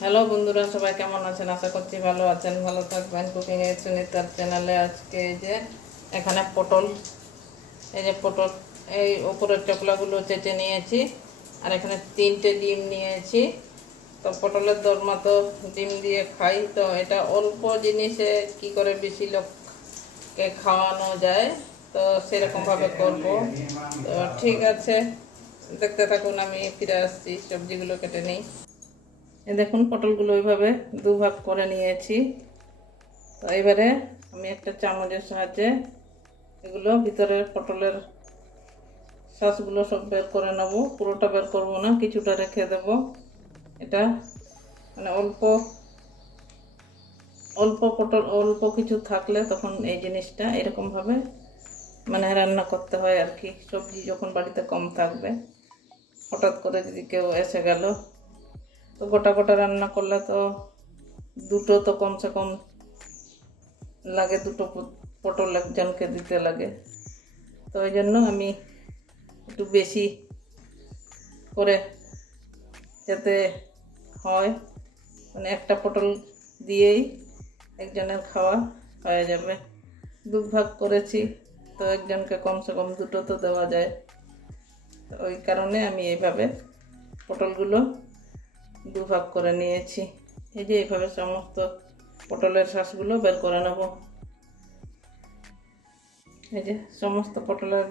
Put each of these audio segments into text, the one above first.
Hello বন্ধুরা, সবাই কেমন আছেন? আশা করছি ভালো আছেন, ভালো থাকবেন। কুকিং এর সুনিতার চ্যানেলে আজকে এই যে এখানে পটল, এই যে পটল, এই উপরের চকলাগুলো চেটে নিয়েছি। আর এখানে 3টে ডিম নিয়েছি। তো পটলের দরমা তো ডিম দিয়ে খাই, তো এটা অল্প জিনিসে কি করে বেশি লোককে খাওয়ানো যায়, তো সেরকমভাবে করব। তো ঠিক আছে, দেখতে থাকুন, আমি ফিরে আসছি, সবজিগুলো কেটে নিই। এই দেখুন, পটলগুলো ওইভাবে দুভাগ করে নিয়েছি। তো এবারে আমি একটা চামচের সাহায্যে এগুলো ভিতরের পটলের শাঁসগুলো সব বের করে নেব। পুরোটা বের করব না, কিছুটা রেখে দেব। এটা মানে অল্প অল্প পটল, অল্প কিছু থাকলে তখন এই জিনিসটা এরকমভাবে মানে রান্না করতে হয় আর কি। সবজি যখন বাড়িতে কম থাকবে, হঠাৎ করে যদি কেউ এসে গেল, তো গোটা গোটা রান্না করলে তো দুটো তো কমসে কম লাগে, দুটো পটল একজনকে দিতে লাগে। তো ওই জন্য আমি একটু বেশি করে যাতে হয়, মানে একটা পটল দিয়েই একজনের খাওয়া হয়ে যাবে। দুভাগ করেছি, তো একজনকে কমসে কম দুটো তো দেওয়া যায়। তো ওই কারণে আমি এইভাবে পটলগুলো দুভাগ করে নিয়েছি। এই যে এইভাবে সমস্ত পটলের শাঁসগুলো বের করে নেব। এই যে সমস্ত পটলের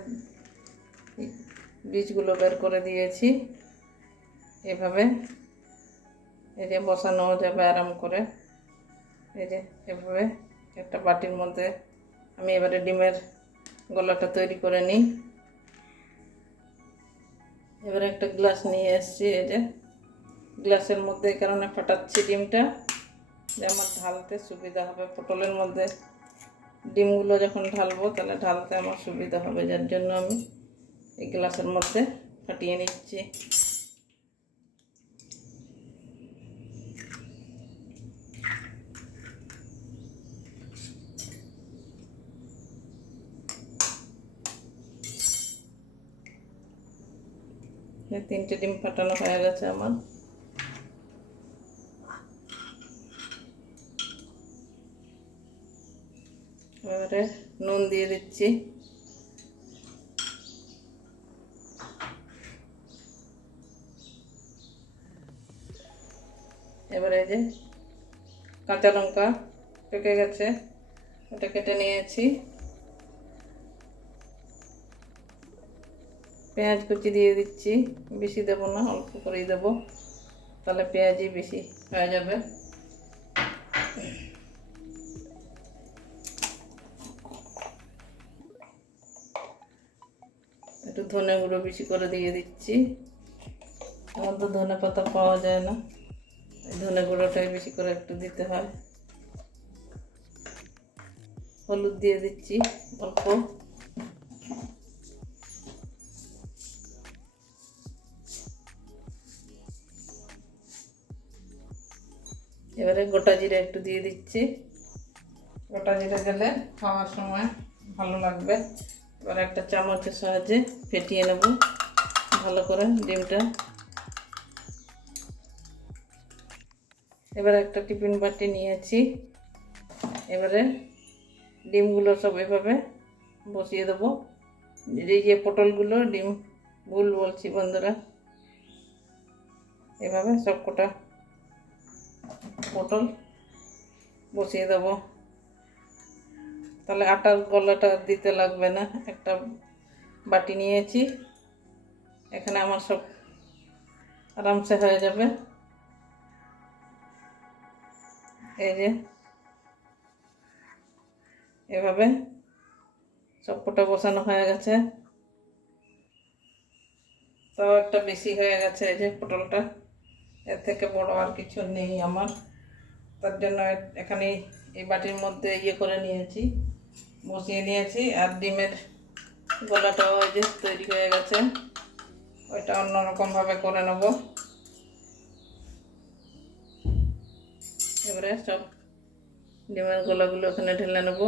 বীজগুলো বের করে দিয়েছি। এভাবে এই যে বসানো যাবে আরাম করে। এই যে এভাবে একটা বাটির মধ্যে আমি এবারে ডিমের গলাটা তৈরি করে নিই। এবারে একটা গ্লাস নিয়ে এসেছি। এই যে গ্লাসের মধ্যে এই কারণে ফাটাচ্ছি ডিমটা, যে আমার ঢালতে সুবিধা হবে। পটলের মধ্যে ডিমগুলো যখন ঢালবো তাহলে ঢালতে আমার সুবিধা হবে, যার জন্য আমি এই গ্লাসের মধ্যে ফাটিয়ে নিচ্ছি। এই 3টে ডিম ফাটানো হয়ে গেছে আমার। এবারে নুন দিয়ে দিচ্ছি। এবারে এই যে কাঁচা লঙ্কা পেকে গেছে, ওটা কেটে নিয়েছি। পেঁয়াজ কুচি দিয়ে দিচ্ছি, বেশি দেবো না, অল্প করেই দেবো, তাহলে পেঁয়াজই বেশি হয়ে যাবে। একটু ধনে গুঁড়ো বেশি করে দিয়ে দিচ্ছি, আমার তো ধনে পাতা পাওয়া যায় না, ধনে গুঁড়োটাই বেশি করে একটু দিতে হয়। হলুদ দিয়ে দিচ্ছি অল্প। এবারে গোটা জিরা একটু দিয়ে দিচ্ছি, গোটা জিরা দিলে খাওয়ার সময় ভালো লাগবে। এবার একটা চামচের সাহায্যে ফেটিয়ে নেব ভালো করে ডিমটা। এবারে একটা টিফিন বাটি নিয়েছি। এবারে ডিমগুলো সব এভাবে বসিয়ে দেবো। এই যে পটলগুলো, ডিম ভুল বলছি বন্ধুরা, এভাবে সব কটা পটল বসিয়ে দেবো, তাহলে আটার গলাটা দিতে লাগবে না। একটা বাটি নিয়েছি, এখানে আমার সব আরামসে হয়ে যাবে। এই যে এভাবে সব কটা বসানো হয়ে গেছে। তাও একটা বেশি হয়ে গেছে, এই যে পটলটা, এর থেকে বড় আর কিছু নেই আমার, তার জন্য এখানে এই বাটির মধ্যে করে নিয়েছি, বসিয়ে নিয়েছি। আর ডিমের গলাটাও ওই যে তৈরি হয়ে গেছে, ওইটা অন্যরকমভাবে করে নেব। এবারে সব ডিমের গোলাগুলো এখানে ঢেলে নেব।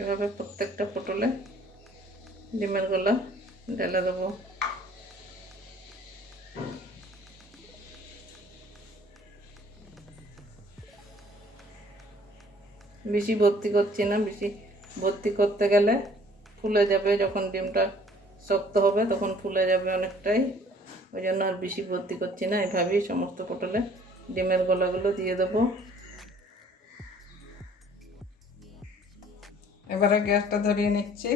এভাবে প্রত্যেকটা পটলে ডিমের গোলা ঢেলে দেবো। বেশি ভর্তি করছি না, বেশি ভর্তি করতে গেলে ফুলে যাবে, যখন ডিমটা শক্ত হবে তখন ফুলে যাবে অনেকটাই, ওই জন্য আর বেশি ভর্তি করছি না। এইভাবেই সমস্ত পটলে ডিমের গোলাগুলো দিয়ে দেবো। এবারে গ্যাসটা ধরিয়ে নিচ্ছি,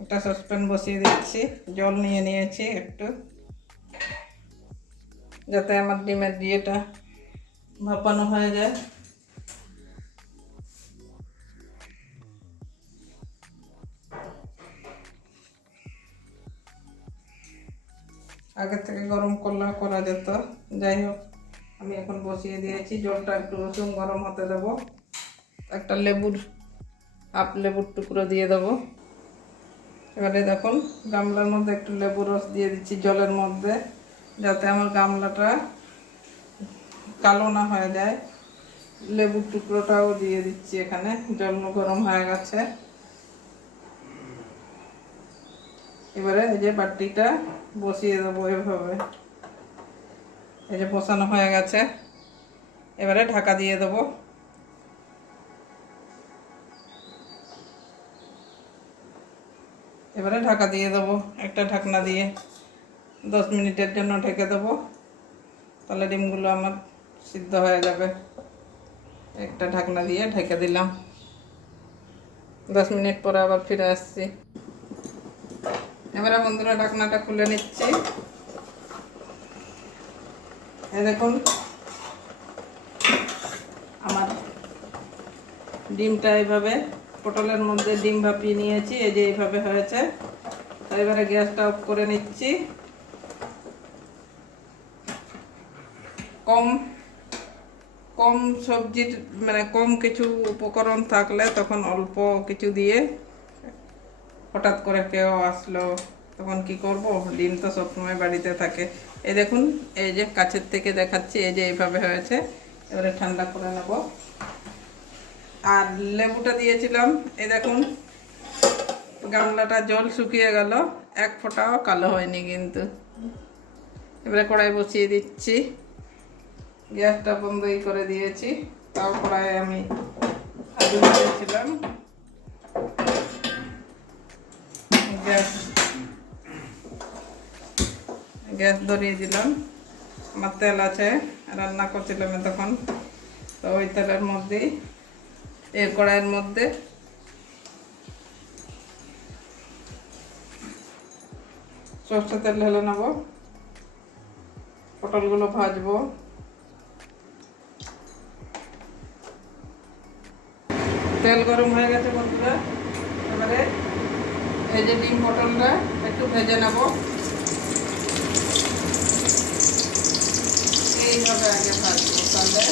একটা সসপ্যান বসিয়ে দিচ্ছি, জল নিয়ে নিয়েছি একটু, যাতে আমার ডিমের ইয়েটা ভাপানো হয়ে যায়। আগে থেকে গরম করলে করা যেত, যাই হোক আমি এখন বসিয়ে দিয়েছি। জলটা একটু রসুন গরম হতে দেবো, একটা হাফ লেবুর টুকরো দিয়ে দেবো। এবারে দেখুন গামলার মধ্যে একটু লেবু রস দিয়ে দিচ্ছি জলের মধ্যে, যাতে আমার গামলাটা কালো না হয়ে যায়। লেবুর টুকরোটাও দিয়ে দিচ্ছি এখানে। জল গরম হয়ে গেছে, এবারে এই যে বাটিটা বসিয়ে দেবো এভাবে। এই যে বসানো হয়ে গেছে, এবারে ঢাকা দিয়ে দেবো। এবারে ঢাকা দিয়ে দেবো, একটা ঢাকনা দিয়ে 10 মিনিটের জন্য ঢেকে দেবো, তাহলে ডিমগুলো আমার সিদ্ধ হয়ে যাবে। একটা ঢাকনা দিয়ে ঢেকে দিলাম, 10 মিনিট পরে আবার ফিরে আসছি। এবারে বন্ধুরা ঢাকনাটা খুলে নিচ্ছি। এই দেখুন আমার ডিমটা এইভাবে পটলের মধ্যে ডিম ভাপিয়ে নিয়েছি, এই যে এইভাবে হয়েছে। এবারে গ্যাসটা অফ করে নিচ্ছি। কম সবজির মানে কম কিছু উপকরণ থাকলে তখন অল্প কিছু দিয়ে, হঠাৎ করে কেউ আসলো তখন কি করব, ডিম তো সবসময় বাড়িতে থাকে। এই দেখুন এই যে কাছের থেকে দেখাচ্ছি, এই যে এইভাবে হয়েছে। এবারে ঠান্ডা করে নেব। আর লেবুটা দিয়েছিলাম, এই দেখুন গামলাটা জল শুকিয়ে গেল, এক ফোঁটাও কালো হয়নি কিন্তু। এবারে কড়াই বসিয়ে দিচ্ছি, গ্যাসটা বন্ধই করে দিয়েছি। তাও কড়াইয়ে আমি আলু দিয়েছিলাম, গ্যাস ধরিয়ে দিলাম। আমার তেল আছে, রান্না করছিলাম তখন, তো ওই তেলের মধ্যেই এই কড়াইয়ের মধ্যে সরষে তেল ঢেলে নেব, পটলগুলো ভাজবো। তেল গরম হয়ে গেছে বন্ধুরা, এবারে এই যে ডিম পটলটা একটু ভেজে নেব। এইভাবে আগে ভাজবো, তাহলে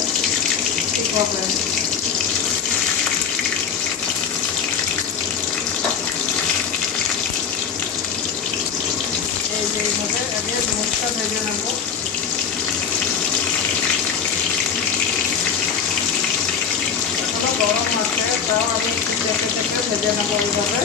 ঠিক হবে। এই যে এইভাবে আগে মুখটা ভেজে নেব। এখনো গরম আছে, তাও আমি চেপে চেপে ভেজে নেবো এইভাবে।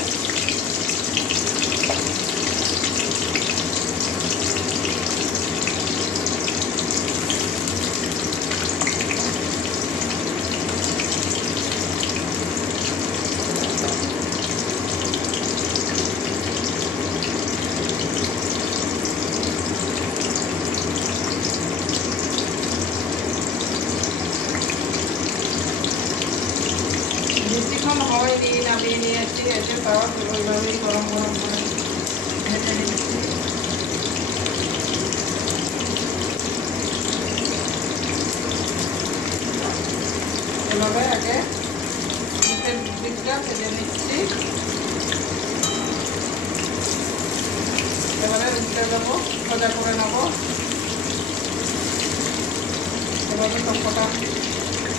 বেশিক্ষণ হয়নি, নামিয়ে নিয়েছি, এসে তাও ওইভাবেই গরম গরম করে ভেজে নিচ্ছি। এভাবে আগে নিচের দিকটা ভেজে নিচ্ছি। এবারে উল্টে দেবো, ভাজা করে নেবো। এভাবে সবকটা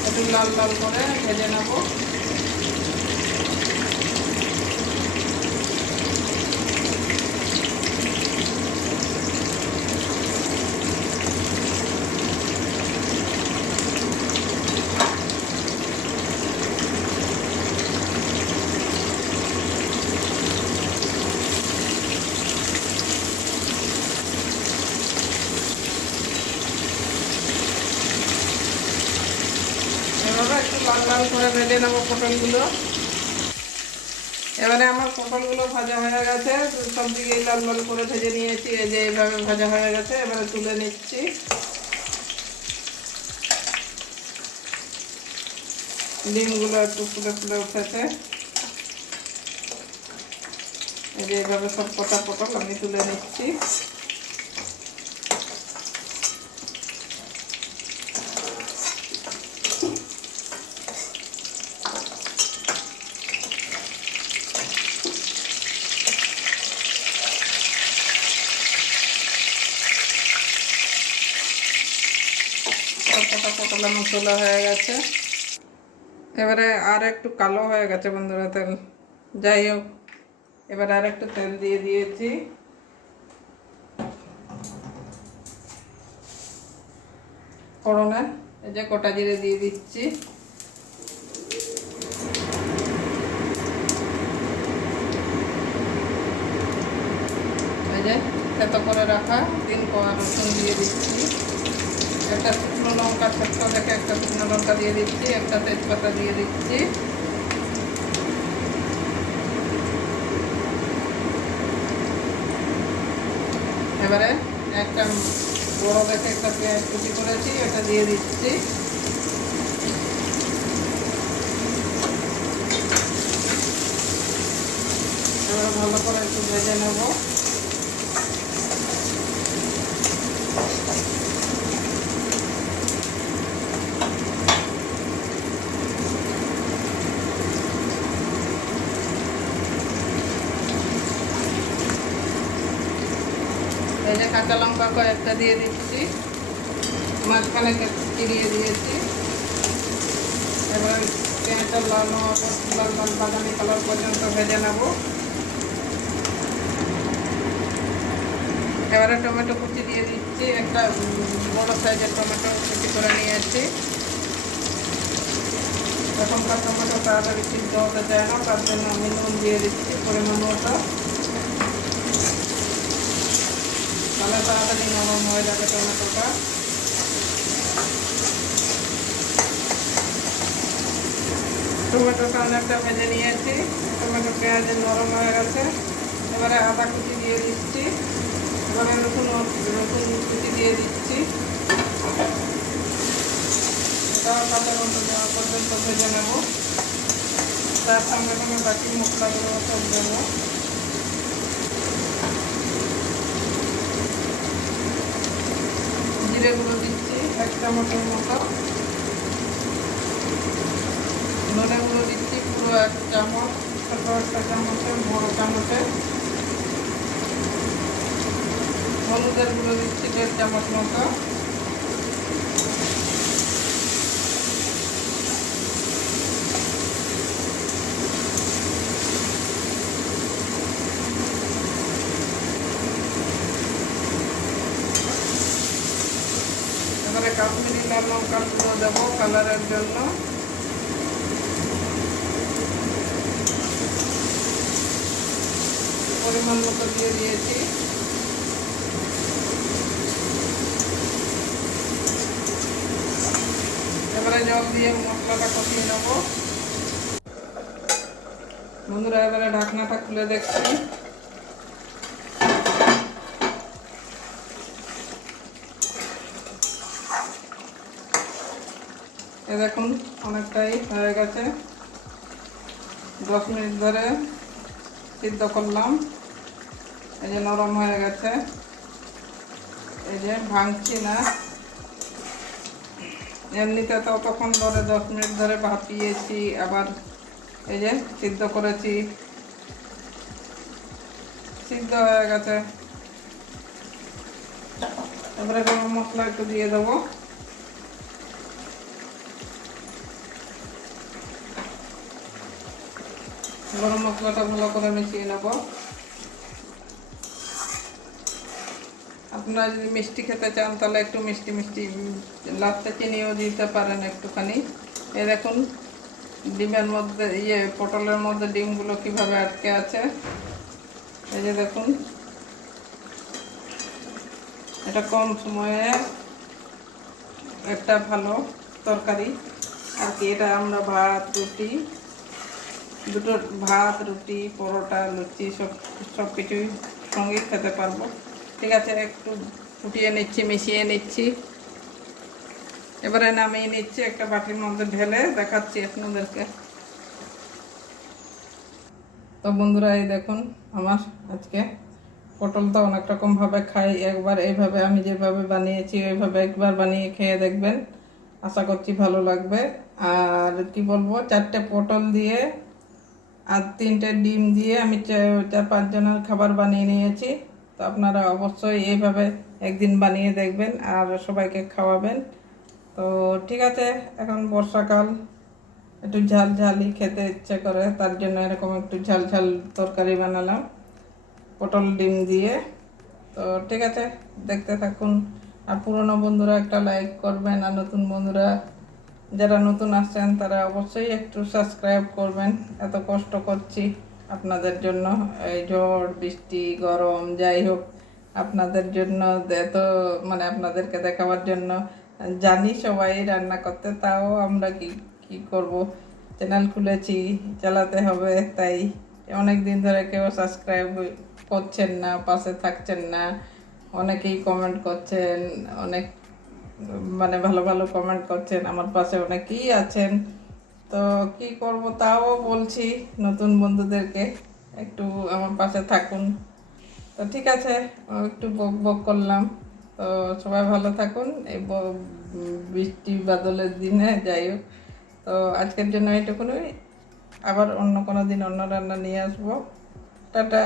একটু লাল লাল করে ভেজে নেবো। লাল করে ভেজে নেবো পটলগুলো। এবারে আমার পটলগুলো ভাজা হয়ে গেছে, সব দিকেই লাল লাল করে ভেজে নিয়েছি। এই যে এইভাবে ভাজা হয়ে গেছে, এবারে তুলে নিচ্ছি। ডিমগুলো একটু ফুলে ফুলে উঠেছে। এই যে এইভাবে সব কটা পটল আমি তুলে নিচ্ছি। পটল আমার তোলা হয়ে গেছে। এবারে আর একটু কালো হয়ে গেছে বন্ধুরা তেল, যাই হোক এবারে আর একটু তেল দিয়ে দিয়েছি। ফোড়নে এই যে গোটা জিরে দিয়ে দিচ্ছি। এই যে থেতো করে রাখা 3 কোয়া রসুন দিয়ে দিচ্ছি। একটা শুকনো লঙ্কা ছোট্ট দেখে একটা শুকনো লঙ্কা দিয়ে দিচ্ছি, একটা তেজপাতা দিয়ে দিচ্ছি। এবারে একটা বড় দেখে একটা পেঁয়াজ কুচি করেছি, এটা দিয়ে দিচ্ছি। এবার ভালো করে একটু ভেজে নেব। এই যে কাঁচা লঙ্কা কয়েকটা দিয়ে দিচ্ছি, মাঝখানে চিরিয়ে দিয়েছি। এবার পেঁয়াজটা লাল লাল লাল বাদামি কালার পর্যন্ত ভেজে নেব। এবারে টমেটো কুচি দিয়ে দিচ্ছি, একটা বড় সাইজের টমেটো কুচি করে নিয়েছি। এখনকার টমেটো তাড়াতাড়ি সিদ্ধ হতে চায় না, তার জন্য আমি নুন দিয়ে দিচ্ছি পরিমাণ মতো। তাহলে তাড়াতাড়ি নরম হয়ে যাবে টমেটোটা। টমেটোটা অনেকটা ভেজে নিয়েছি, টমেটো পেঁয়াজের নরম হয়ে গেছে। এবারে আদা কুচি দিয়ে দিচ্ছি, এবারে রসুন কুচি দিয়ে দিচ্ছি। এটাও সাধারণত দেওয়া পর্যন্ত ভেজে নেব। তার সঙ্গে সঙ্গে বাকি মশলাগুলো সব দেবো। জিরে গুঁড়ো দিচ্ছি 1 চামচের মতো, ধনে গুঁড়ো দিচ্ছি পুরো 1 চামচ, ছোটো একটা চামচের বড় চামচে। হলুদের গুঁড়ো দিচ্ছি 1.5 চামচ মতো। এবারে কাশ্মীরি লাল লঙ্কার গুঁড়ো দেবো কালারের জন্য। পরিমাণ মতো দিয়ে দিয়েছি। এবারে জল দিয়ে মশলাটা কষিয়ে নেব। বন্ধুরা এবারে ঢাকনাটা খুলে দেখছি। এ দেখুন অনেকটাই হয়ে গেছে। 10 মিনিট ধরে সিদ্ধ করলাম, এই যে নরম হয়ে গেছে। এই যে ভাঙছি না, এমনিতে তো তখন ধরে 10 মিনিট ধরে ভাপিয়েছি, আবার এই যে সিদ্ধ করেছি, সিদ্ধ হয়ে গেছে। এবারে গরম মশলা একটু দিয়ে দেবো। গরম মশলাটা ভালো করে মিশিয়ে নেব। আপনারা যদি মিষ্টি খেতে চান তাহলে একটু মিষ্টি মিষ্টি লাস্টে চিনিও দিতে পারেন একটুখানি। এই দেখুন ডিমের মধ্যে পটলের মধ্যে ডিমগুলো কিভাবে আটকে আছে। এই যে দেখুন, এটা কম সময়ে একটা ভালো তরকারি। আর কি এটা আমরা ভাত রুটি দুটো ভাত রুটি পরোটা লুচি সব কিছুই সঙ্গে খেতে পারবো। ঠিক আছে, একটু ফুটিয়ে নিচ্ছি, মিশিয়ে নিচ্ছি। এবারে নামিয়ে নিচ্ছি, একটা বাটির মধ্যে ঢেলে দেখাচ্ছি আপনাদেরকে। তো বন্ধুরা, এই দেখুন আমার আজকে পটল তো অনেক রকমভাবে খাই। একবার এইভাবে আমি যেভাবে বানিয়েছি ওইভাবে একবার বানিয়ে খেয়ে দেখবেন, আশা করছি ভালো লাগবে। আর কি বলবো, 4টে পটল দিয়ে আর 3টে ডিম দিয়ে আমি 4-5 জনের খাবার বানিয়ে নিয়েছি। তো আপনারা অবশ্যই এইভাবে একদিন বানিয়ে দেখবেন আর সবাইকে খাওয়াবেন। তো ঠিক আছে, এখন বর্ষাকাল, একটু ঝাল ঝালই খেতে ইচ্ছে করে, তার জন্য এরকম একটু ঝাল ঝাল তরকারি বানালাম পটল ডিম দিয়ে। তো ঠিক আছে, দেখতে থাকুন। আর পুরনো বন্ধুরা একটা লাইক করবেন, আর নতুন বন্ধুরা যারা নতুন আসছেন তারা অবশ্যই একটু সাবস্ক্রাইব করবেন। এত কষ্ট করছি আপনাদের জন্য, এই ঝড় বৃষ্টি গরম যাই হোক আপনাদের জন্য, এত মানে আপনাদেরকে দেখাবার জন্য। জানি সবাই রান্না করতে, তাও আমরা কি কি করব, চ্যানেল খুলেছি, চালাতে হবে। তাই অনেক দিন ধরে কেউ সাবস্ক্রাইব করছেন না, পাশে থাকছেন না, অনেকেই কমেন্ট করছেন, অনেক মানে ভালো ভালো কমেন্ট করছেন, আমার পাশে অনেকেই আছেন। তো কি করব, তাও বলছি নতুন বন্ধুদেরকে একটু আমার পাশে থাকুন। তো ঠিক আছে, একটু বক বক করলাম। তো সবাই ভালো থাকুন এই বৃষ্টি বাদলের দিনে। যাই হোক, তো আজকের জন্য এইটুকুনই। আবার অন্য কোনো দিন অন্য রান্না নিয়ে আসবো। টাটা।